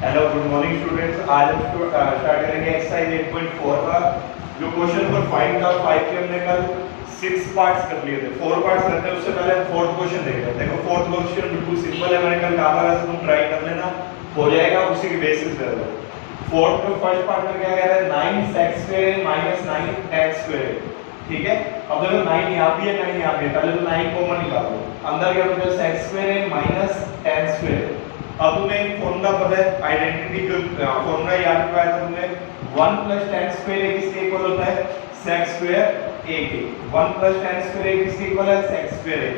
Hello good morning students. आज हम start करेंगे एक्सरसाइज 8.4 का। जो क्वेश्चन नंबर 5 था, 5 के हमने कल 6 पार्ट्स कर लिए थे, 4 पार्ट्स रहते हैं। उससे पहले हम फोर्थ क्वेश्चन देख रहे हैं। देखो फोर्थ क्वेश्चन बिल्कुल सिंपल है, मैंने कल कहा था वैसे तुम ट्राई कर लेना, हो जाएगा। उसी के बेसिस पे है। फोर्थ में फर्स्ट पार्ट में क्या कह रहा है, 9 sec square minus 9 tan square. ठीक है, अब देखो 9 यहाँ भी है, 9 यहाँ भी है, पहले तो 9 कॉमन निकालो। अंदर क्या होता है, sec square minus tan square. अब तुम्हें एक फॉर्मूला पता है, आइडेंटिटी जो फॉर्मूला याद करवाया था तुमने, 1 प्लस tan स्क्वायर a किसके इक्वल होता है, sec स्क्वायर a के। 1 प्लस tan स्क्वायर a किसके इक्वल है, sec स्क्वायर a।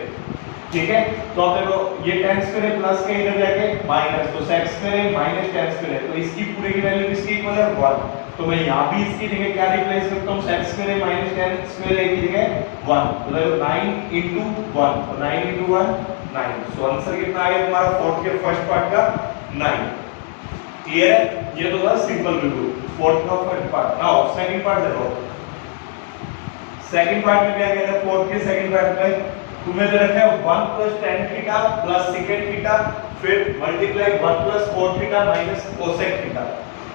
ठीक है, तो अब देखो ये tan स्क्वायर प्लस के इधर जाके माइनस, तो sec square minus tan square, तो इसकी पूरे की वैल्यू किसकी इक्वल है, 1। तो मैं यहां भी इसकी जगह क्या रिप्लेस करता हूं, sec square minus tan square की जगह 1। तो देखो 9 into 1, तो 9 into 1 9। सो आंसर कितना आ गया तुम्हारा फोर्थ के फर्स्ट पार्ट का 9। क्लियर है, ये तो था सिंपल बिल्कुल फोर्थ का first part. Now second part देखो। सेकंड पार्ट में क्या कह रहा है, फोर्थ के सेकंड पार्ट में तुम्हें दे रखा है 1 plus tan theta plus second theta, फिर multiply 1 plus cos theta minus cosec theta.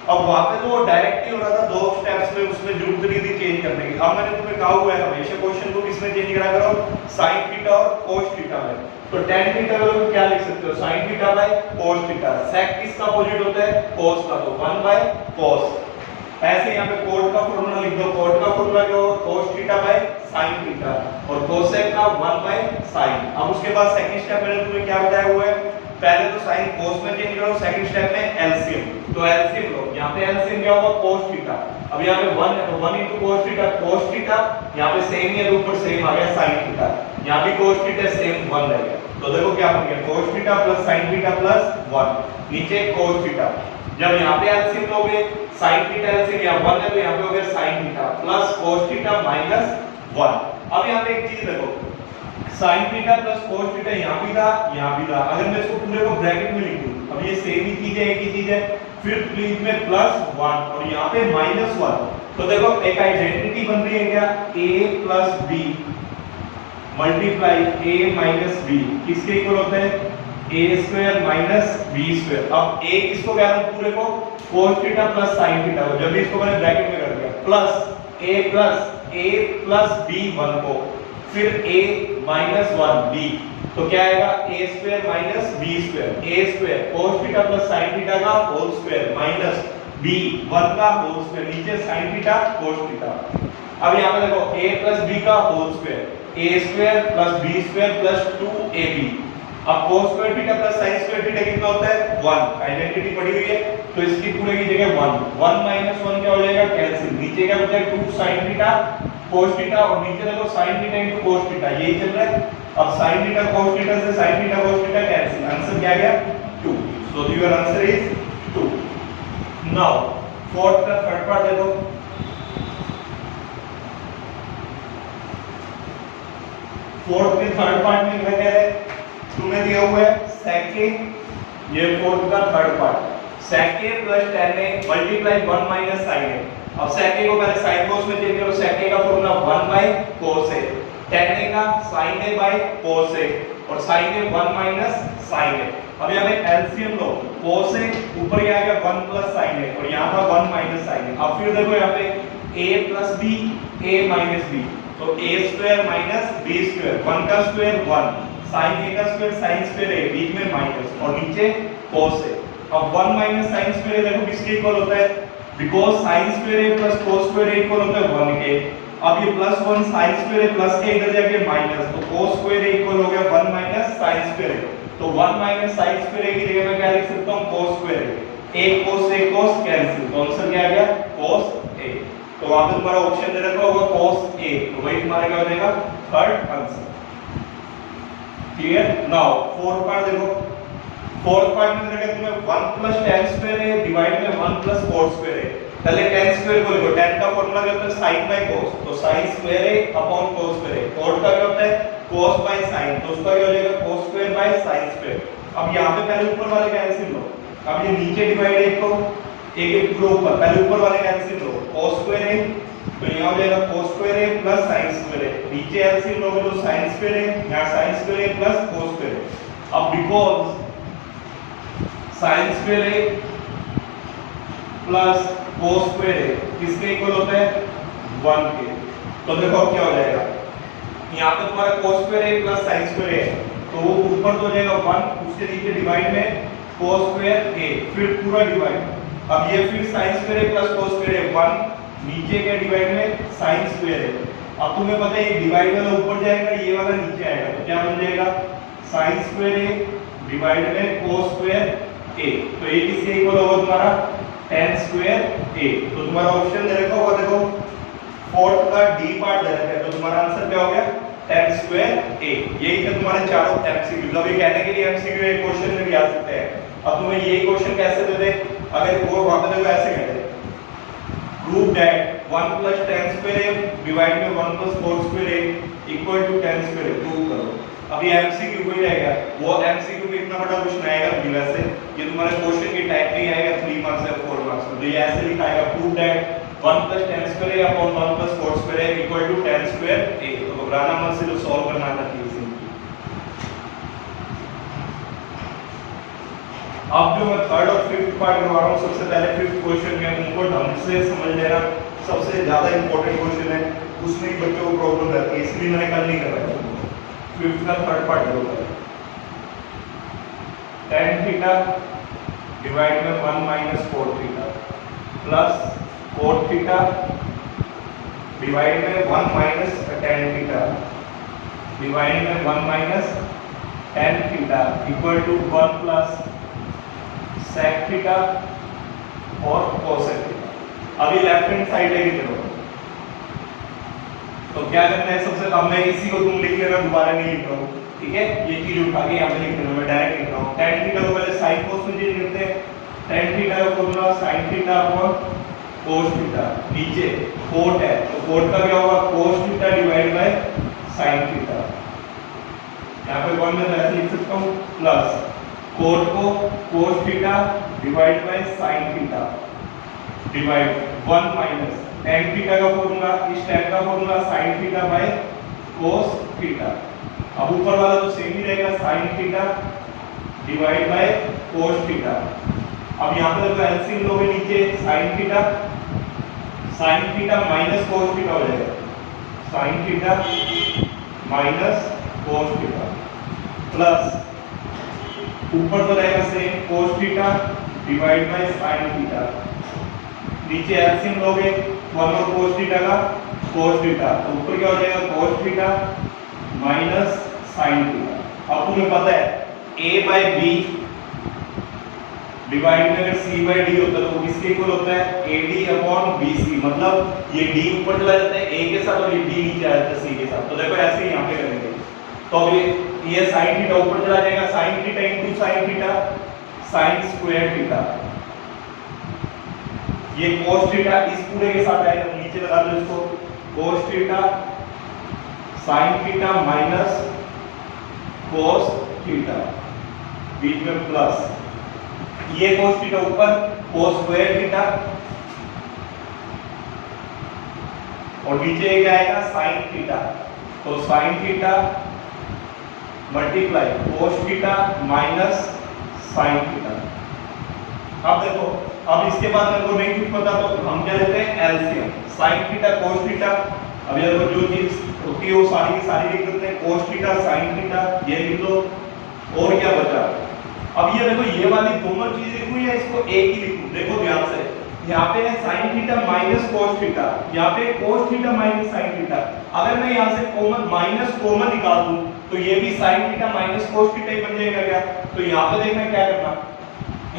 अब वहां पे तो वो डायरेक्ट ही हो रहा था, दो स्टेप्स में, उसमें जरूरत नहीं थी चेंज करने की। अब मैंने तुम्हें कहा हुआ है हमेशा क्वेश्चन को किसमें चेंज करा करो, sin थीटा और cos थीटा में। तो tan थीटा को तुम क्या लिख सकते हो, sin theta by cos theta. sec किसका अपोजिट होता है, cos का, तो 1 बाय cos। ऐसे यहाँ पे cot का फॉर्मूला लिख दो, cot का फॉर्मूला जो cos theta by sin theta, और cosec का 1 बाय sin। अब उसके बाद सेकंड स्टेप मैंने तुम्हें क्या बताया हुआ है, पहले तो sin cos में चेंज करो, सेकंड स्टेप में एलसीएम। तो एलसीएम लो, यहाँ पे एलसीएम क्या होगा, cos थीटा। अब यहाँ पे 1 है तो 1 into cos theta, cos theta यहाँ पे सेम ही है, ऊपर सेम आ गया sin थीटा, यहाँ भी cos थीटा सेम 1 रह गया। तो देखो क्या बन गया, cos theta plus sin theta plus 1, नीचे cos थीटा। जब यहाँ पे एलसीएम लोगे, sin थीटा एलसीएम यहाँ 1 है तो यहाँ पे हो गया sin theta plus cos theta minus 1। अब यहाँ पे एक चीज देखो, sin theta plus cos theta यहाँ भी था, यहाँ भी था। अगर मैं इसको पूरे को ब्रैकेट में लिख दूं, अब ये सेम ही चीज है, एक ही चीज है, फिर प्लीज में प्लस 1 और यहाँ पे माइनस 1। तो देखो एक आइडेंटिटी बन रही है क्या, a plus b multiply a minus b किसके इक्वल होता है, a square minus b square. अब a किसको कह रहा हूं, पूरे को cos theta plus sin theta को, जब भी इसको मैंने ब्रैकेट में कर दिया, प्लस a प्लस b 1 को, फिर a माइनस 1 b, तो क्या आएगा, a square minus b square, a square cos theta plus sin theta का होल स्क्वायर माइनस b 1 का होल स्क्वायर, नीचे sin थीटा cos थीटा। अब यहां पे देखो a प्लस b का whole square, a square plus b square plus 2ab। अब cos square theta plus sin square theta कितना होता है, 1। आइडेंटिटी पड़ी हुई है तो इसकी पूरे की जगह 1, 1 माइनस 1 क्या हो जाएगा, कैंसिल। नीचे क्या बचा है, 2 sin थीटा cos थीटा, और नीचे देखो sin theta into cos theta, यही चल रहा है। अब sin थीटा cos थीटा से sin theta cos theta cancel, answer क्या आ गया, 2। So your answer is 2। Now fourth का थर्ड पार्ट देखो। फोर्थ के थर्ड पार्ट में क्या कह रहे हैं, तुम्हें दिया हुआ है sec a, ये फोर्थ का third part, sec a plus tan a multiply 1 minus sin a। अब sec a को पहले sin cos में चेंज करो, sec a का formula 1 by cos a, tan a का sin a by cos a, और sin a 1 minus sin a। अब यहाँ पे एलसीएम लो, cos a ऊपर क्या आ गया 1 प्लस sin a, और यहाँ था 1 माइनस sin a। अब फिर देखो यहाँ पे a plus b, a minus b, तो a square minus b square, 1 का स्क्वायर 1, sin a का स्क्वायर sin स्क्वायर a, बीच में माइनस, और नीचे cos a। अब 1 माइनस sin स्क्वायर देखो किसके इक्वल होता है, because sin square a plus cos square a equal होता है 1 के। अब ये plus 1 sin square a plus के इधर जाके माइनस, तो cos स्क्वायर a इक्वल हो गया 1 माइनस sin स्क्वायर a। तो 1 माइनस sin स्क्वायर a की जगह मैं क्या लिख सकता हूं, cos square a। a cos a cos cancel, तो आंसर क्या आ गया, cos a। तो वहां पे तुम्हारा ऑप्शन दे रखा होगा cos a, तो वही तुम्हारा क्या हो जाएगा, third answer. Clear. Now fourth part देखो। फोर्थ पार्ट में दे रखा है तुम्हें 1 plus tan square a divide में 1 प्लस cos स्क्वायर a। पहले tan स्क्वायर को लिखो, tan का फॉर्मूला क्या होता है, sin बाय cos, तो sin square a upon cos square a। cos का क्या होता है, cos बाय sin, तो उसका क्या हो जाएगा, cos square by sin square. अब यहां पे पहले ऊपर वाले का एलसीएम लो, अब ये नीचे डिवाइड है को एक एक पूरा ऊपर, पहले ऊपर वाले का एलसीएम लो, cos स्क्वायर a, तो यहाँ हो जाएगा cos square a plus sin square a, नीचे एलसीएम लोगे तो sin स्क्वायर a, यहाँ sin square a plus cos square a। अब because sin square a plus cos square a किसके इक्वल होता है 1 के। तो देखो अब क्या हो जाएगा, यहाँ पे तुम्हारा cos स्क्वायर ए प्लस sin स्क्वायर ए है, तो वो ऊपर तो हो जाएगा 1, उसके नीचे डिवाइड में cos स्क्वायर ए, फिर पूरा डिवाइड। अब ये फिर sin स्क्वायर ए प्लस cos स्क्वायर ए 1, नीचे के डिवाइड में sin स्क्वायर ए। अब तुम्हें पता है ये डिवाइड वाला ऊपर जाएगा, ये वाला नीचे आएगा, तो क्या बन जाएगा sin स्क्वायर ए डिवाइड में cos स्क्वायर ए। तो ये किसके इक्वल होगा तुम्हारा tan स्क्वायर ए। तो तुम्हारा ऑप्शन दे रखा होगा, देखो फोर्थ का डी पार्ट दे रखा है, तो तुम्हारा आंसर क्या हो गया tan स्क्वायर ए। यही थे तुम्हारे चारों एमसीक्यू। मतलब ये कहने के लिए एमसीक्यू एक क्वेश्चन में भी आ सकते हैं। अब तुम्हें ये क्वेश्चन कैसे दे दे, अगर वो वहां पे देखो ऐसे कहते prove that 1 plus tan square a divide में 1 plus cos square a equal to tan square a, prove करो। अब ये एमसीक्यू को ही रहेगा, वो एमसीक्यू में इतना बड़ा क्वेश्चन आएगा नहीं, वैसे ये तुम्हारे क्वेश्चन की टाइप नहीं आएगा 3 मार्क्स या 4 मार्क्स में। तो ये ऐसे लिखा आएगा prove that 1 plus tan square a upon 1 plus cos square a equal to tan square a. तो घबराना मत, सिर्फ सॉल्व करना आता है इसी। अब जो मैं थर्ड और फिफ्थ पार्ट करवा रहा हूँ, सबसे पहले फिफ्थ क्वेश्चन में उनको ढंग से समझ लेना, सबसे ज्यादा इंपॉर्टेंट क्वेश्चन है, उसमें ही बच्चों को प्रॉब्लम रहती है, इसलिए मैंने कल नहीं करवाया। फिफ्थ का थर्ड पार्ट होगा tan थीटा डिवाइड में 1 minus cot theta plus cot theta divide में 1 माइनस tan थीटा डिवाइड में 1 minus tan theta equal to 1 plus sec theta और cosec थीटा। अभी लेफ्ट हैंड साइड लेके चलो, तो क्या करना है सबसे, अब मैं इसी को तुम लिख लेना, दोबारा नहीं लिख रहा हूँ, ठीक है। ये चीज उठा के यहाँ पे लिख लेना, मैं डायरेक्ट लिख रहा हूँ। tan थीटा को पहले sin cos में चेंज करते हैं, tan थीटा का formula sin theta upon cos theta, नीचे cot है तो cot का क्या होगा cos theta divide by sin theta. यहाँ पे 1 में ऐसे लिख सकता हूँ, प्लस cot को cos theta divide by sin theta divide 1 minus tan theta का फॉर्मूला, इस tan का formula sin theta by cos theta. अब ऊपर वाला तो सेम ही रहेगा, sin theta divide by cos theta. अब यहाँ पे देखो एलसीएम लोगे नीचे, sin theta minus cos theta हो जाएगा, sin theta minus cos theta plus ऊपर तो रहेगा same cos theta divide by sin theta, नीचे एलसीएम लोगे 1 और cos थीटा का cos थीटा, तो ऊपर क्या हो जाएगा cos theta minus sin theta. अब तुम्हें पता है a बाय b डिवाइड में अगर c बाय d होता है तो किसके इक्वल होता है ad अपॉन bc। मतलब ये d ऊपर चला जाता है a के साथ और ये d नीचे आ जाता है c के साथ। तो देखो ऐसे ही यहाँ पे करेंगे, तो अब ये sin थीटा ऊपर चला जाएगा, sin theta into sin theta sin square theta, ये cos थीटा इस पूरे के साथ आएगा, नीचे लगा दो इसको, cos theta sin theta minus cos theta, बीच में प्लस ये cos थीटा ऊपर cos स्क्वायर थीटा और नीचे क्या आएगा sin थीटा, तो sin theta multiply cos theta minus sin theta. अब देखो, अब इसके बाद मेरे को नहीं कुछ पता तो हम क्या लेते हैं LCM, sin theta cos theta. अब ये देखो जो चीज होती है वो सारी की सारी लिख देते हैं, cos थीटा sin थीटा ये लिख लो, और क्या बचा। अब ये देखो ये वाली दोनों चीजें लिखूं या इसको एक ही लिखूं, देखो ध्यान से, यहाँ पे है sin theta minus cos theta, यहाँ पे cos theta minus sin theta. अगर मैं यहाँ से कॉमन माइनस कॉमन निकाल दूं तो ये भी sin theta minus cos theta ही बन जाएगा क्या। तो यहाँ पे देखना क्या करना,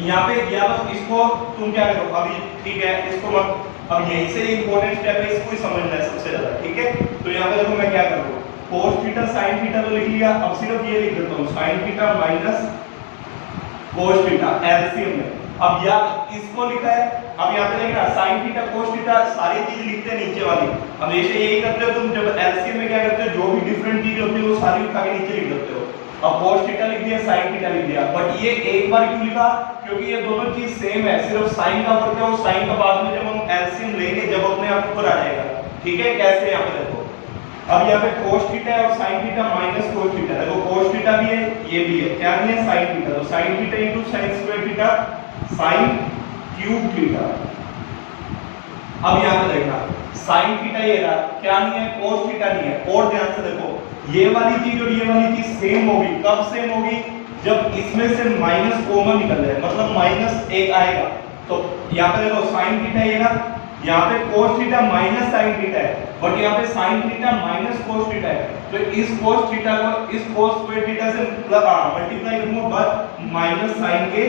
यहाँ पे या तो इसको तुम क्या करो अभी, ठीक है इसको मत, अब यहीं से इंपॉर्टेंट स्टेप है, इसको ही समझना है सबसे ज्यादा, ठीक है। तो यहाँ पे देखो मैं क्या करूँ, cos थीटा sin थीटा तो लिख लिया, अब सिर्फ ये लिख देता हूँ sin theta minus cos theta LCM में। अब या इसको लिखा है, अब यहाँ पे देखना sin थीटा cos थीटा सारी चीज लिखते हैं नीचे वाली, हमेशा यही करते हो तुम, जब एलसीएम में क्या करते हो जो भी डिफरेंट चीज होती है वो सारी उठा के नीचे लिख देते हो। अब cos थीटा लिख दिया, sin थीटा लिख दिया, बट ये एक बार क्यों लिखा, क्योंकि ये दोनों चीज सेम है, सिर्फ sin का फर्क है, वो sin का बाद में जब हम एलसीएम लेंगे जब अपने आप ऊपर आ जाएगा, ठीक है। कैसे यहाँ पे देखो, अब यहाँ पे cos थीटा है और sin theta minus cos theta, देखो cos थीटा भी है ये भी है, क्या नहीं है sin थीटा, तो sin theta into sin square theta sin cube theta अब यहाँ पे देखना साइन थीटा ये रहा, क्या नहीं है, कोस थीटा नहीं है। और ध्यान से देखो ये वाली चीज और ये वाली चीज सेम होगी, कब सेम होगी, जब इसमें से माइनस कॉमन निकल जाए, मतलब माइनस एक आएगा। तो यहाँ पे देखो साइन थीटा ये रहा, यहाँ पे cos theta minus sine theta है, बट यहाँ पे sign theta minus cos theta है। तो इस कोस थीटा को इस कोस स्क्वायर थीटा से मल्टीप्लाई करूंगा बट माइनस साइन के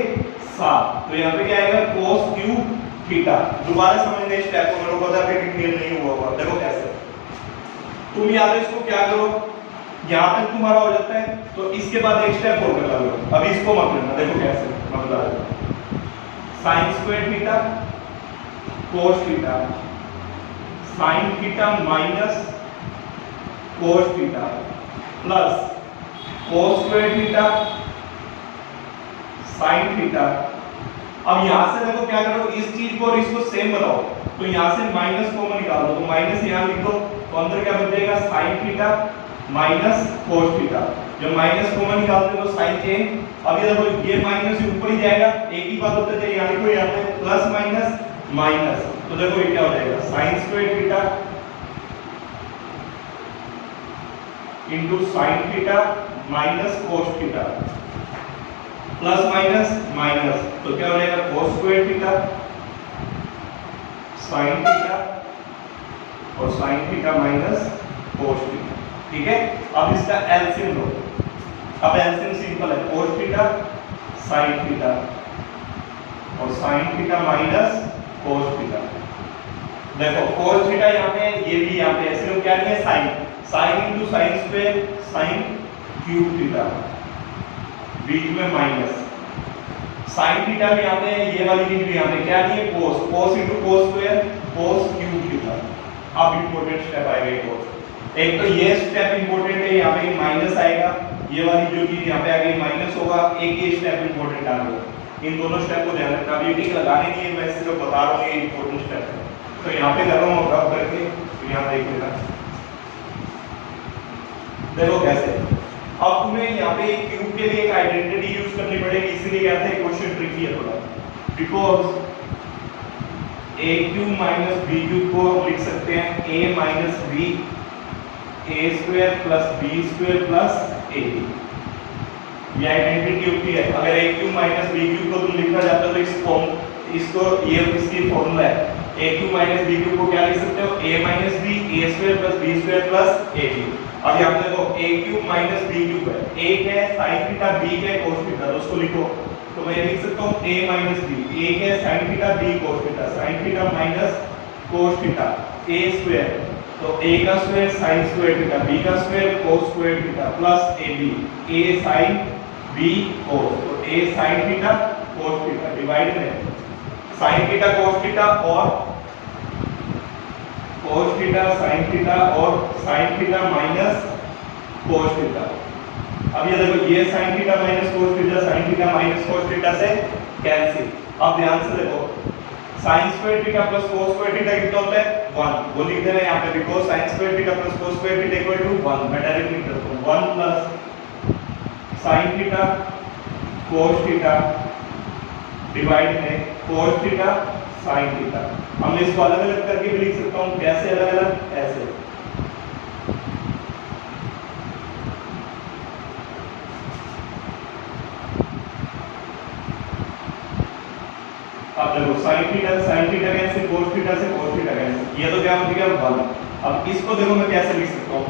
साथ। तो यहाँ पे क्या आएगा, कोस क्यूब थीटा। दोबारा समझने स्टेप को, मेरे को पता है कि क्लियर नहीं हुआ होगा। देखो कैसे, तुम याद है इसको क्या करो, यहाँ तक तुम्हारा हो जाता है तो इसके बाद एक स्टेप और करना होगा। अभी इसको मत लेना, देखो कैसे मैं बता रहा हूँ। Sign square theta cos theta, sine theta minus cos theta plus cos square theta sine theta. अब यहां से देखो क्या करो, इस चीज को और इसको सेम बनाओ। तो यहां से माइनस कॉमन निकाल दो, तो माइनस यहां लिख दो, तो अंदर क्या बच जाएगा, sign theta minus cos theta. जब माइनस कॉमन निकालते हो तो साइन चेंज। अब ये देखो ये माइनस ऊपर ही जाएगा, एक ही बात होता है, यहां लिखो, यहां पे प्लस माइनस माइनस। तो देखो ये क्या हो जाएगा, sine square theta into sine theta minus cos theta plus minus minus. तो क्या हो जाएगा, cos square theta sine theta और sine theta minus cos theta. ठीक है, अब इसका एलसीएम लो। अब एलसीएम सिंपल है, कोस थीटा साइन थीटा और sine theta minus cos theta. देखो कोस थीटा यहाँ पे, ये भी यहाँ पे ऐसे क्या नहीं है, sine, sine into sine square sine cube theta, बीच में माइनस। साइन थीटा भी यहाँ पे, ये वाली चीज भी यहाँ पे क्या नहीं है, cos, cos into cos square cos cube theta. अब इंपॉर्टेंट स्टेप आएगा एक और, एक तो ये स्टेप इंपॉर्टेंट है, यहाँ पे माइनस आएगा, ये वाली जो चीज यहाँ पे आ गई माइनस होगा, एक ये स्टेप इंपॉर्टेंट आ गया। इन दोनों स्टेप को ध्यान रखना, अभी टिक लगाने नहीं है, मैं सिर्फ बता रहा हूँ ये इंपॉर्टेंट स्टेप है। तो यहाँ पे कर रहा हूँ रब करके, तो यहाँ देख लेना, देखो कैसे। अब तुम्हें यहाँ पे क्यूब के लिए एक आइडेंटिटी यूज करनी पड़ेगी, इसीलिए कहते हैं क्वेश्चन ट्रिकी है थोड़ा, because a cube minus b cube को हम लिख सकते हैं a minus b a square plus b square plus a. ये आइडेंटिटी होती है। अगर a cube minus b cube को तुम लिखना चाहते हो तो इस फॉर्म, इसको ये इसकी फॉर्मूला है, a cube minus b cube को क्या लिख सकते हो, a minus b a square plus b square plus a cube. अब यहाँ पे देखो a cube minus b cube है, a क्या है sin थीटा, b क्या है cos थीटा, तो उसको लिखो। तो मैं ये लिख सकता हूँ a माइनस b, a क्या है sin theta, b cos theta, sin theta minus cos theta, a square, तो a का square sin square theta, b का square cos square theta plus ab, a sin b cos, तो a sin theta cos theta divide में sin theta cos theta और cos theta sin theta और sin theta minus cos theta. अब ये देखो ये sin theta minus cos theta sin theta minus cos theta से cancel. अब ध्यान से देखो sin square theta plus cos square theta कितना होता है, 1। वो लिख देना यहाँ पे, because sin square theta plus cos square theta equal to 1। मैं डायरेक्ट लिख देता हूँ 1 plus sin theta cos theta divide में cos थीटा sin थीटा। हम इसको अलग अलग करके भी लिख सकता हूँ, कैसे अलग अलग, ऐसे। अब देखो sin theta cancel, cos theta से cos थीटा कैंसिल, ये तो क्या हो गया 1। अब इसको देखो मैं कैसे लिख सकता हूँ,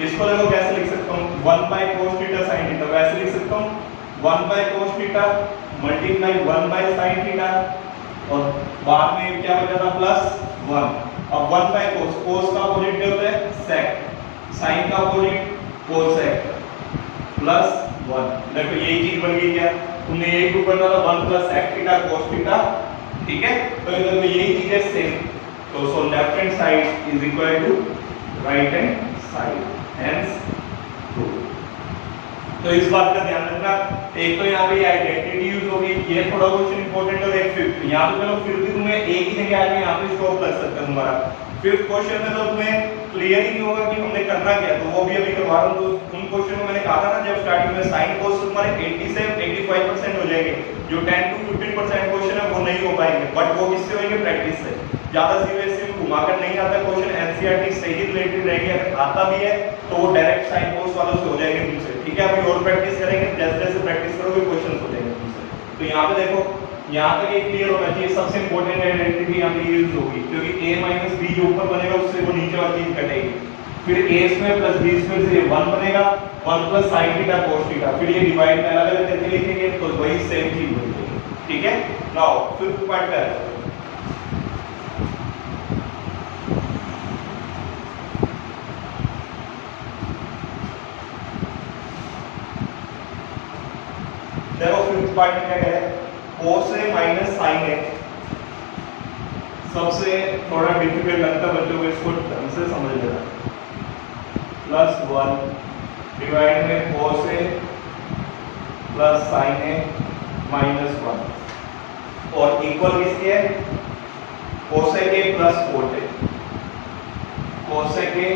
इसको देखो कैसे लिख सकता हूँ, 1 by cos theta sin theta, वैसे लिख सकता हूँ 1 by cos theta multiply 1 by sin theta और बाद में क्या बचा था प्लस 1। अब 1 बाय cos, cos का अपोजिट क्या होता है sec, sin का अपोजिट cosec प्लस 1। देखो यही चीज बन गई क्या, तुमने यही प्रूव करना था 1 plus sec theta cos theta, ठीक है। तो इधर में यही चीज है सेम, तो so left hand side is equal to right hand side, hence true. तो इस बात का ध्यान रखना, एक तो यहाँ पे आइडेंटिटी यूज होगी, ये थोड़ा क्वेश्चन इंपॉर्टेंट, और एक फिफ्थ यहाँ पे चलो फिर भी तुम्हें एक ही जगह आके यहाँ पे स्टॉप लग सकता है तुम्हारा, फिफ्थ क्वेश्चन में तो तुम्हें क्लियर ही नहीं होगा कि हमने करना क्या है, तो वो भी अभी करवा रहा हूँ। तो उन क्वेश्चन में मैंने कहा था ना जब स्टार्टिंग में साइन कोस तुम्हारे 80 से 85% हो जाएंगे, जो 10 to 15% क्वेश्चन है वो नहीं हो पाएंगे, बट वो किससे होंगे? प्रैक्टिस से। ज्यादा सीरियसली में घुमाकर नहीं आता क्वेश्चन, एनसीईआरटी से ही रिलेटेड रहेंगे, अगर आता भी है तो वो डायरेक्ट साइन कोस वालों से हो जाएंगे तुमसे, ठीक है। अभी और प्रैक्टिस करेंगे, जैसे जैसे प्रैक्टिस करोगे क्वेश्चन हो जाएंगे तुमसे। तो यहाँ पे देखो, यहाँ तक ये क्लियर होना चाहिए, सबसे इंपॉर्टेंट आइडेंटिटी यहाँ पे यूज होगी, क्योंकि a माइनस बी जो ऊपर बनेगा उससे वो नीचे वाली चीज कटेगी। फिर a square plus b square से ये 1 बनेगा, 1 plus sin theta cos theta, फिर ये डिवाइड में अलग अलग करके लिखेंगे तो वही सेम चीज बनेगी, ठीक है। नाउ फिफ्थ पार्ट का है, देखो फिफ्थ पार्ट में क्या है, cos a minus sin a, सबसे थोड़ा डिफिकल्ट लगता है बच्चों को, इसको ढंग से समझ लेना। प्लस 1 डिवाइड में cos a plus sin a minus 1 और इक्वल किसके है? cos a के plus cot a, cos a के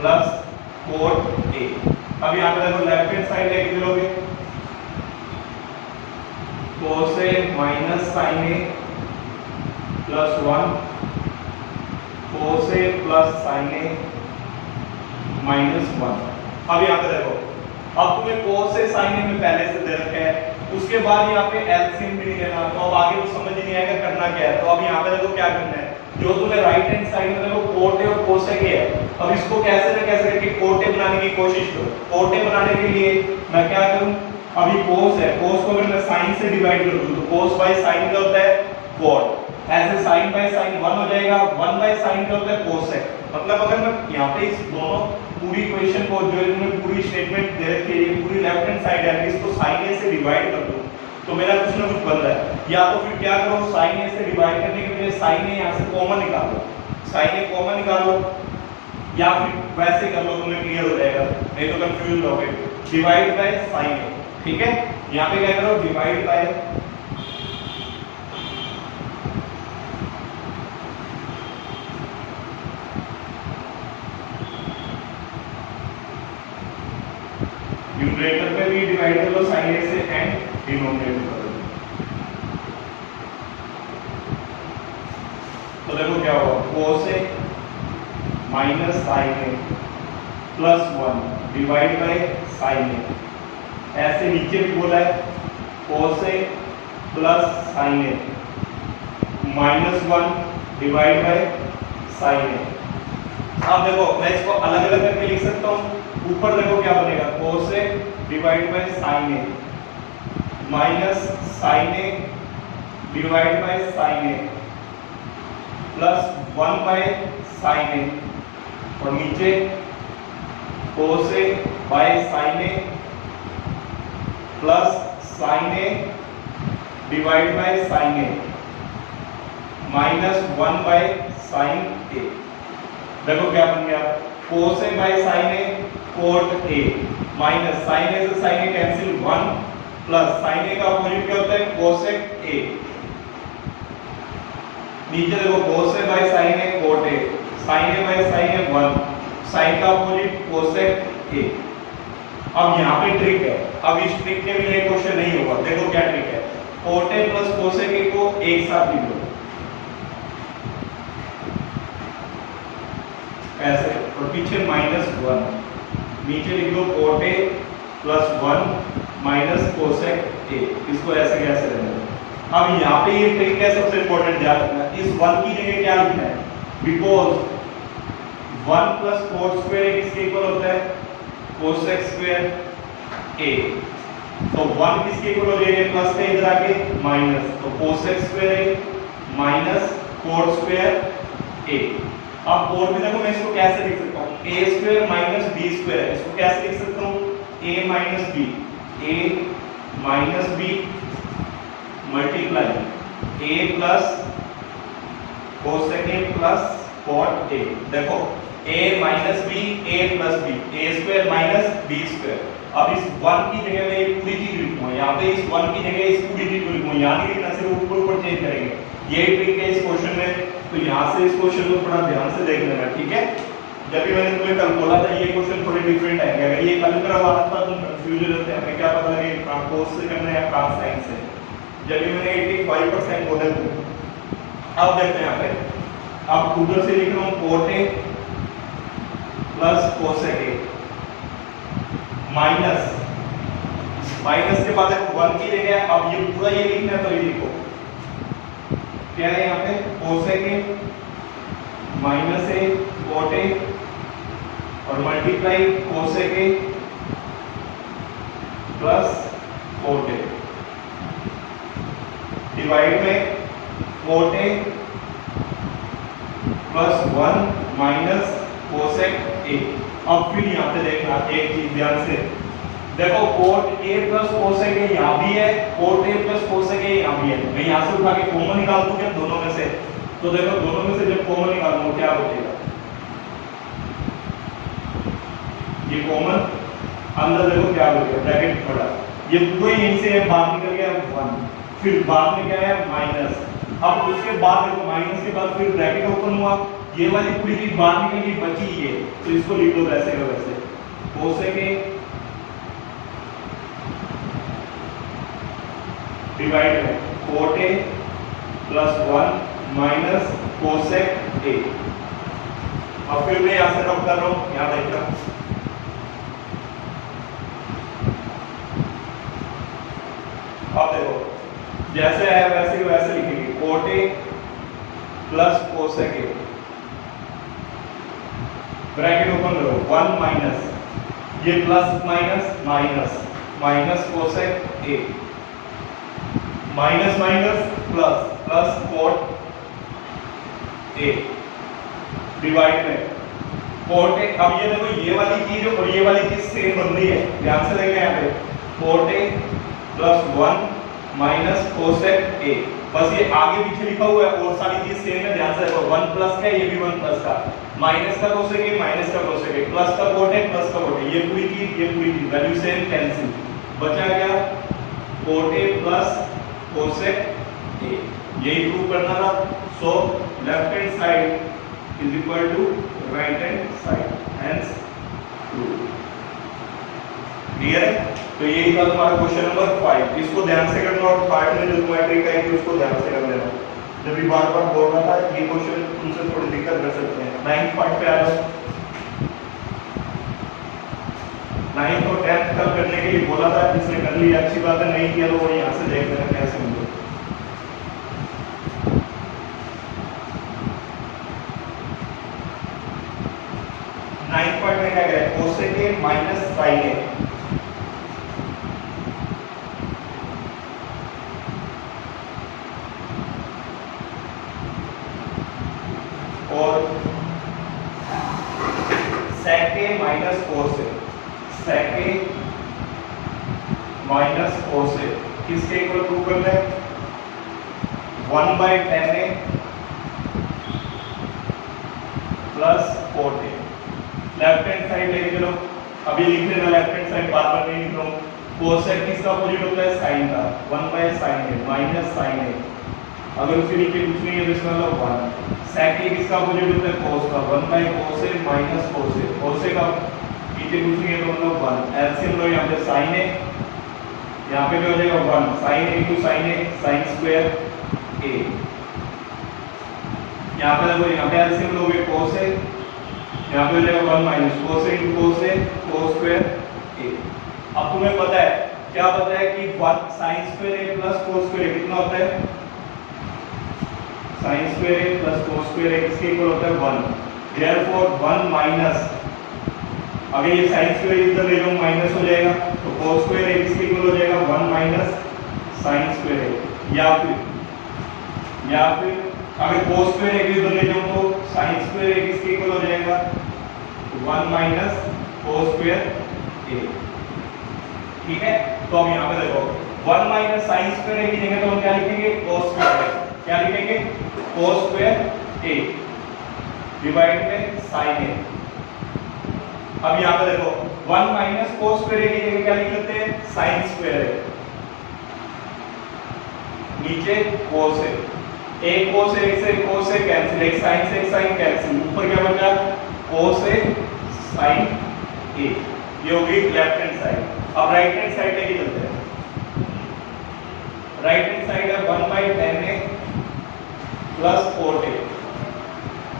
प्लस cot a। अब यहाँ पे देखो लेफ्ट हैंड साइड लेके चलोगे, cos a minus sin a plus 1 cos a plus sin a minus 1। अब यहाँ पे देखो, अब तुम्हें cos a sin a में पहले से दे रखा है, उसके बाद यहाँ पे एलसीएम भी नहीं लेना, तो अब आगे तो समझ ही नहीं आएगा करना क्या है। तो अब यहाँ पे देखो क्या करना है, जो तुम्हें राइट हैंड साइड में देखो cot a और cos a के है, अब इसको कैसे न कैसे करके cot a बनाने की कोशिश करो। cot a बनाने के लिए मैं क्या करूं, अभी cos है, cos को अगर मैं sin से डिवाइड कर दूं तो cos बाय sin क्या होता है? cot। ऐसे sin बाय sin 1 हो जाएगा, 1 बाय sin क्या होता है? cosec। मतलब अगर मैं यहाँ पे इस दोनों पूरी इक्वेशन को जो इन्होंने पूरी स्टेटमेंट दे रखी है, ये पूरी लेफ्ट हैंड साइड है, इसको sin a से डिवाइड कर दूं तो मेरा कुछ ना कुछ बन रहा है। या तो फिर क्या करो, sin a से डिवाइड करने के लिए sin a यहाँ से कॉमन निकाल लो, sin a कॉमन निकाल लो, या फिर वैसे कर लो, तुम्हें क्लियर हो जाएगा, नहीं तो कंफ्यूज रहोगे। डिवाइड बाय sin a, ठीक है। यहाँ पे क्या करो, डिवाइड बाय न्यूमरेटर पे भी डिवाइड कर लो sin a से एंड डिनोमिनेटर कर लो। तो देखो क्या होगा, cos a minus sin a plus 1 divide by sin a, ऐसे नीचे भी बोला है cos a plus sin a minus 1 divide by sin a। अब देखो मैं इसको अलग अलग करके लिख सकता हूँ, ऊपर देखो क्या बनेगा, cos a divide by sin a minus sin a divide by sin a plus 1 by sin a, और नीचे cos a bye sin a plus sin a divide by sin a minus 1 by sin a। देखो क्या बन गया, cos a bye sin a cot a minus sin a से sin a cancel 1 plus sin a का opposite क्या होता है? cosec a। नीचे देखो cos a bye sin a cot a, sin a bye sin a 1, sin का opposite cosec a। अब यहाँ पे ट्रिक है, अब इस ट्रिक के बिना क्वेश्चन नहीं होगा। देखो क्या ट्रिक है, cot a plus cosec a को एक साथ लिख लो ऐसे, और पीछे माइनस 1, नीचे लिख लो cot a plus 1 minus cosec a, इसको ऐसे कैसे रहेगा। अब यहाँ पे ये ट्रिक है, सबसे इंपॉर्टेंट ध्यान रखना, इस 1 की जगह क्या लिखना है, because 1 plus cot square a किसके इक्वल होता है? cosec square a। तो 1 किसके इक्वल हो जाएगा? प्लस का इधर आके माइनस, तो cosec square a minus cot square a। अब और भी देखो मैं इसको कैसे लिख सकता हूँ, a square minus b square है, इसको कैसे लिख सकता हूँ, a minus b, a minus b multiply a plus cosec a plus cot a। देखो a minus b, a plus b, a square minus b square. अब इस 1 की जगह में ये पूरी चीज लिखूंगा, यहाँ पे इस 1 की जगह इस पूरी चीज को लिखूंगा, यहाँ नहीं लिखना, सिर्फ ऊपर ऊपर चेंज करेंगे। ये ट्रिक है इस क्वेश्चन में। तो यहाँ से इस क्वेश्चन को थोड़ा ध्यान से देख लेना, ठीक है। जब भी मैंने तुम्हें कल बोला था ये क्वेश्चन थोड़े डिफरेंट आएंगे, अगर ये कल तरह बात था तुम कंफ्यूज हो जाते हैं, हमें क्या पता लगे ट्रांसपोज से करना है या ट्रांस साइन से। जब भी मैंने 85% बोला था। अब देखते हैं यहाँ पे, अब उधर से लिख रहा हूँ cot A plus cosec A minus minus के बाद 1 की जगह अब ये पूरा ये लिखना है, तो ये लिखो क्या है यहाँ पे cosec A minus A cot A और multiply cosec A plus cot A divide में cot A plus 1 minus cosec A। अब फिर यहाँ पे देखना एक चीज ध्यान से देखो, cot A plus cosec A यहाँ भी है, cot A plus cosec A यहाँ भी है। मैं यहाँ से उठा के कॉमन निकाल दूं क्या दोनों में से, तो देखो दोनों में से जब कॉमन निकालूंगा क्या बचेगा, ये कॉमन अंदर देखो क्या बचेगा ब्रैकेट बड़ा, ये पूरा यहीं से है बाहर निकल गया 1, फिर बाद में क्या है माइनस। अब उसके बाद देखो माइनस के बाद फिर ब्रैकेट ओपन हुआ, ये वाली पूरी चीज बाहर निकल गई बची ये, तो इसको लिख दो वैसे का वैसे cosec A डिवाइड में cot A plus 1 minus cosec A। अब फिर मैं यहां से रब कर रहा हूं, यहां देखना अब देखो जैसे है वैसे ही वैसे लिखेंगे cot A plus cosec A bracket open करो 1 माइनस ये plus minus minus minus cosec A minus minus plus plus cot A divide में cot A। अब ये देखो ये वाली चीज और ये वाली चीज सेम बन रही है, ध्यान से देखना यहाँ पे cot A plus 1 minus cosec A, बस ये आगे पीछे लिखा हुआ है और सारी चीज सेम है, ध्यान से देखो 1 प्लस का ये भी 1 प्लस का, माइनस का cosec A माइनस का cosec A, प्लस का cot A प्लस का cot A, ये पूरी चीज वैल्यू सेम कैंसिल, बचा क्या cot A plus cosec A, यही प्रूव करना था। So left hand side is equal to right hand side, hence prove. Clear है? तो यही था तुम्हारा क्वेश्चन नंबर 5, इसको ध्यान से करना और पार्ट में जो तुम्हारी ट्रिक आएगी उसको ध्यान से कर लेना। जब भी बार बार बोल रहा था ये क्वेश्चन तुमसे थोड़ी दिक्कत कर सकते हैं। 9th पार्ट पे आ जाओ। 9th और 10th कल करने के लिए बोला था, जिसने कर लिया अच्छी बात है, नहीं किया तो वो यहाँ से देख लेना कैसे होंगे। नाइन्थ पार्ट में क्या करें, cosec A minus sin A और sec A minus cos A, sec A minus cos A किसके इक्वल प्रूव करना है 1/10 A plus cot A। Left hand side लेके चलो, अभी लिख लेना लेफ्ट हैंड साइड, बार बार नहीं लिख रहा हूँ। cosec किसका अपोजिट होता है sin का, 1/sin A minus sin A, अगर उसके नीचे कुछ नहीं है तो इसका मतलब 1। sec A किसका अपोजिट होता है cos का, 1/cos A minus cos A, cos A का नीचे कुछ नहीं है तो मतलब 1। एलसीएम लो यहाँ पे sin A, यहाँ पे क्या हो जाएगा 1 sin A into sin A sin square A। यहाँ पे देखो यहाँ पे एलसीएम लोगे cos A, यहाँ पे हो जाएगा 1 minus cos A into cos A cos square A। अब तुम्हें पता है क्या पता है कि 1 sin square A plus cos square A कितना होता है, sin square A plus cos square A किसके इक्वल होता है 1। देयरफॉर 1 माइनस, अगर ये sin स्क्वायर इधर ले जाऊं माइनस हो जाएगा, तो cos स्क्वायर A किसके इक्वल हो जाएगा 1 माइनस sin स्क्वायर A, या फिर अगर cos स्क्वायर A इधर ले जाऊं तो sin स्क्वायर A किसके इक्वल हो जाएगा 1 माइनस cos स्क्वायर A। ठीक है, तो अब यहाँ पे देखो 1 माइनस sin स्क्वायर A की जगह तो हम क्या लिखेंगे cos स्क्वायर A, क्या लिखेंगे cos स्क्वायर A डिवाइड में sin A। अब यहाँ पे देखो 1 माइनस cos स्क्वायर A की जगह क्या लिख लेते हैं sin स्क्वायर A, नीचे cos A एक cos से कैंसिल, एक sin कैंसिल, ऊपर क्या बचा cos a sin a, ये होगी लेफ्ट हैंड साइड। अब राइट हैंड साइड लेके चलते हैं। राइट हैंड साइड है 1/10a प्लस 4a,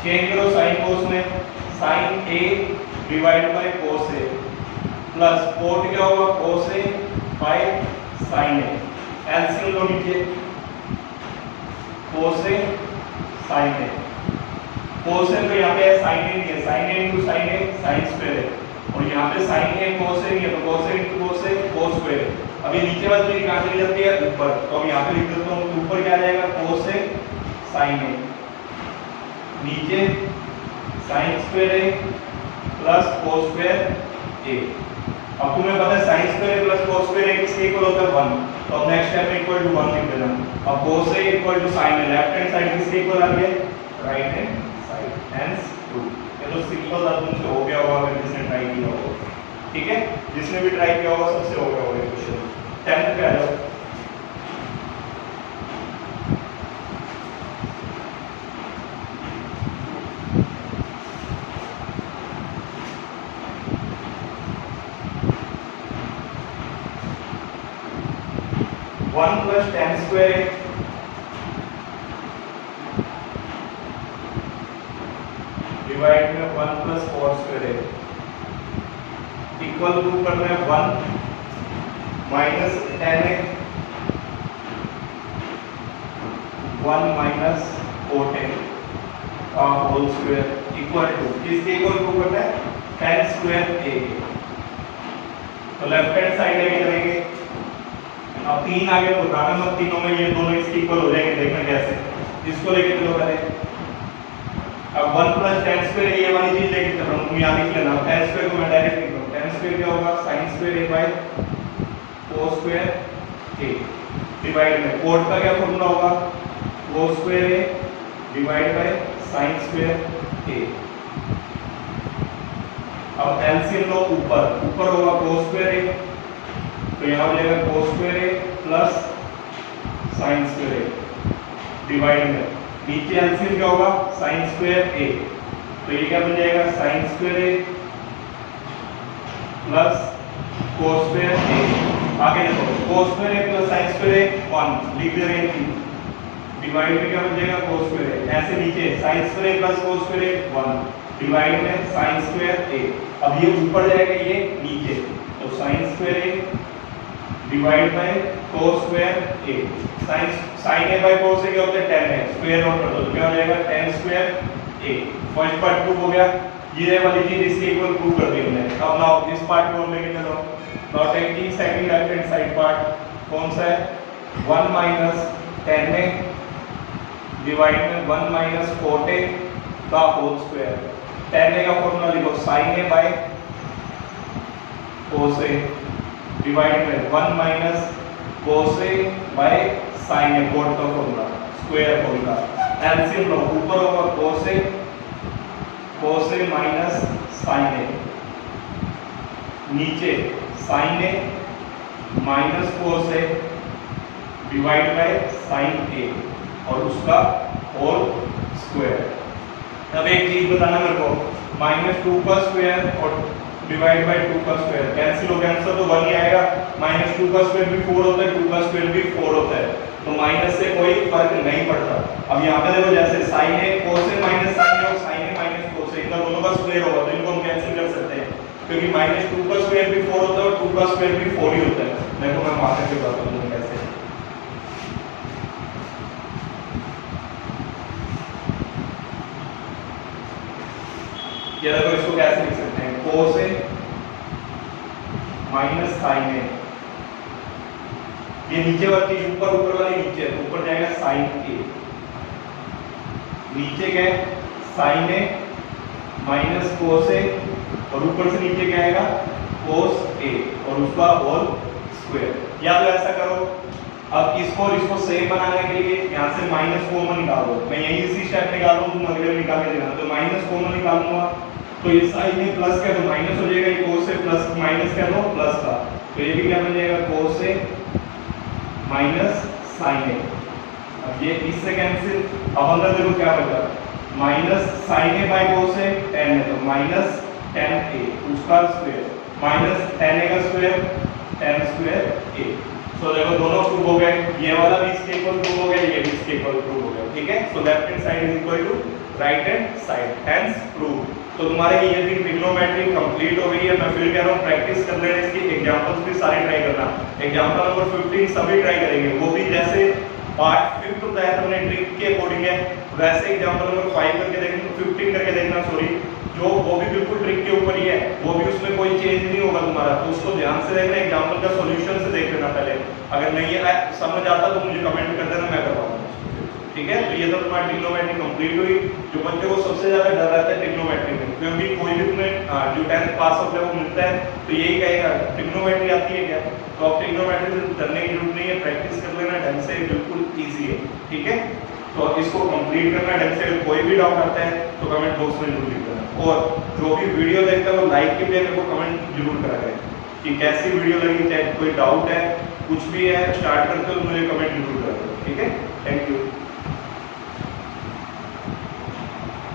चेंज करो साइन कोस में, sin a divide by cos a plus 4 क्या होगा cos a bye sin a, LCM लो नीचे, cos a sin a, cos a तो यहाँ पे sin a नहीं है, sin a into sin a sin square है, और यहाँ पे sin a cos a नहीं है तो cos a into cos a cos square है। अब ये नीचे वाली चीज कहाँ चली जाती है ऊपर, तो अब यहाँ पे लिख देता हूँ, ऊपर क्या आ जाएगा cos a sin a, नीचे sin square a plus cos square a। अब तुम्हें पता है sin square plus cos square a किसके इक्वल होता है 1, तो अब नेक्स्ट स्टेप में इक्वल टू 1 लिख देना। अब cos a equal to sin a, left hand side किसके इक्वल आ गया right hand side, hence true. ये तो सिंपल था, तुमसे हो गया होगा अगर जिसने ट्राई किया होगा, ठीक है, जिसने भी ट्राई किया होगा सबसे हो गया होगा क्वेश्चन। 10th पे आ जाओ। One plus ten square divide में 1 प्लस 4 स्क्वायर इक्वल टू करना है 1 माइनस 10 1 माइनस 4 का होल स्क्वायर इक्वल टू किसके इक्वल टू करना है 10 स्क्वायर a। तो लेफ्ट हैंड साइड लेके चलेंगे, अब 3 आगे तो घटाना मत, तीनों में ये दोनों इसके इक्वल हो जाएंगे, देखना कैसे, इसको लेके चलो पहले। अब 1 प्लस 10 स्क्वायर ये वाली चीज लेके चल रहा हूँ, तुम यहाँ लिख लेना, 10 स्क्वायर को मैं डायरेक्ट लिख रहा हूँ, 10 स्क्वायर क्या होगा sin square a by cos square a divide में कोड का क्या फॉर्मूला होगा cos square a divide by sin square a। अब एलसीएम लो, ऊपर होगा cos स्क्वायर a, तो यहाँ हो जाएगा cos square a plus sin square a divide में नीचे एलसीएम क्या होगा sin स्क्वायर a, तो ये क्या बन जाएगा sin square a plus cos square a। आगे देखो cos square a plus sin square a 1 लिख दे रहे हैं, डिवाइड में क्या बन जाएगा cos स्क्वायर a, ऐसे नीचे sin square a plus cos square a 1 divide में sin स्क्वायर a। अब ये ऊपर जाएगा ये नीचे, तो sin square a divide by cos square a, sin a by cos a क्या होता है 10 है, स्क्वायर नोट कर दो, तो क्या हो जाएगा 10 square a। First part prove हो गया, ये वाली चीज इसके इक्वल प्रूव कर दी हमने। अब नाउ दिस पार्ट को लेके चलो, now taking second left hand side part, कौन सा है 1 माइनस 10a डिवाइड में 1 माइनस 4a का होल स्क्वायर। 10a का फॉर्मूला लिखो sin a by cos a divide में 1 minus cos a bye sin a, cot का फॉर्मूला स्क्वायर होगा। एलसीएम लो, ऊपर होगा cos a minus sin a, नीचे sin a minus cos a divide by sin a और उसका होल स्क्वायर। अब एक चीज बताना मेरे को, -2 का स्क्वायर और डिवाइड बाय 2 का स्क्वायर कैंसिल हो गया, आंसर तो 1 ही आएगा। -2 का स्क्वायर भी 4 होता है, 2 का स्क्वायर भी 4 होता है, तो माइनस से कोई फर्क नहीं पड़ता। अब यहाँ पे देखो जैसे sin a cos a minus sin a और sin a minus cos a, इनका दोनों का स्क्वायर होगा तो इनको हम कैंसिल कर सकते हैं, क्योंकि -2 का स्क्वायर भी 4 होता है और 2 का स्क्वायर भी 4 ही होता है। देखो मैं वहां से बताता हूँ कैसे। ये देखो इसको कैसे लिख सकते हैं, cos a minus sin a, ये नीचे वाली चीज ऊपर वाली नीचे है, तो ऊपर जाएगा sin a, नीचे क्या है sin a minus cos a और ऊपर से नीचे क्या आएगा cos a और उसका होल स्क्वायर। या तो ऐसा करो, अब इसको और इसको सेम बनाने के लिए यहाँ से माइनस कॉमन निकालो, मैं यही इसी स्टेप निकाल रहा हूँ, तुम अगले में निकाल के देना। तो माइनस कॉमन निकालूंगा तो ये साइन में प्लस का तो माइनस हो जाएगा, ये cos से प्लस माइनस कर दो प्लस का, तो ये भी क्या बन जाएगा cos से माइनस sin a अब ये इससे कैंसिल, अब अंदर देखो क्या बचा, minus sine a by cosec tan है, तो माइनस टेन ए उसका स्क्वायर माइनस टेन ए का स्क्वायर टेन स्क्वायर ए। सो देखो दोनों प्रूव हो गए, ये वाला भी इसके इक्वल प्रूव हो गया, ये भी इसके इक्वल प्रूव हो गया, ठीक है। So left hand side is equal to right hand side, hence prove. तो तुम्हारे ये भी ट्रिग्नोमेट्री कंप्लीट हो गई है। मैं फिर कह रहा हूँ प्रैक्टिस कर लेना, इसकी एग्जांपल्स भी सारे ट्राई करना। एग्जांपल नंबर 15 सभी ट्राई करेंगे, वो भी जैसे पार्ट 5 बताया था हमने ट्रिक के अकॉर्डिंग है, वैसे एग्जांपल नंबर 5 करके देखना, 15 करके देखना सॉरी, जो वो भी बिल्कुल ट्रिक के ऊपर ही है, वो भी उसमें कोई चेंज नहीं होगा तुम्हारा, तो उसको ध्यान से देखना, एग्जांपल का सॉल्यूशन से देख लेना पहले। अगर नहीं है समझ आता तो मुझे कमेंट कर देना, मैं करवाऊंगा, ठीक है। तो ये तो तुम्हारी ट्रिग्नोमेट्री कंप्लीट हुई। जो बच्चे को सबसे ज्यादा डर रहता है ट्रिग्नोमेट्री में, क्योंकि कोई भी तुम्हें जो 10th पास आउट है वो मिलता है तो यही कहेगा ट्रिग्नोमेट्री आती है क्या, तो अब ट्रिग्नोमेट्री से डरने की जरूरत नहीं है, प्रैक्टिस कर लेना ढंग से, बिल्कुल ईजी है, ठीक है। तो इसको कंप्लीट करना ढंग से। अगर कोई भी डाउट आता है तो कमेंट बॉक्स में जरूर लिख देना, और जो भी वीडियो देखता है वो लाइक के लिए मेरे को कमेंट जरूर करा करें कि कैसी वीडियो लगी, चाहे कोई डाउट है कुछ भी है स्टार्ट करते हो मुझे कमेंट जरूर करा करें, ठीक है। Thank you.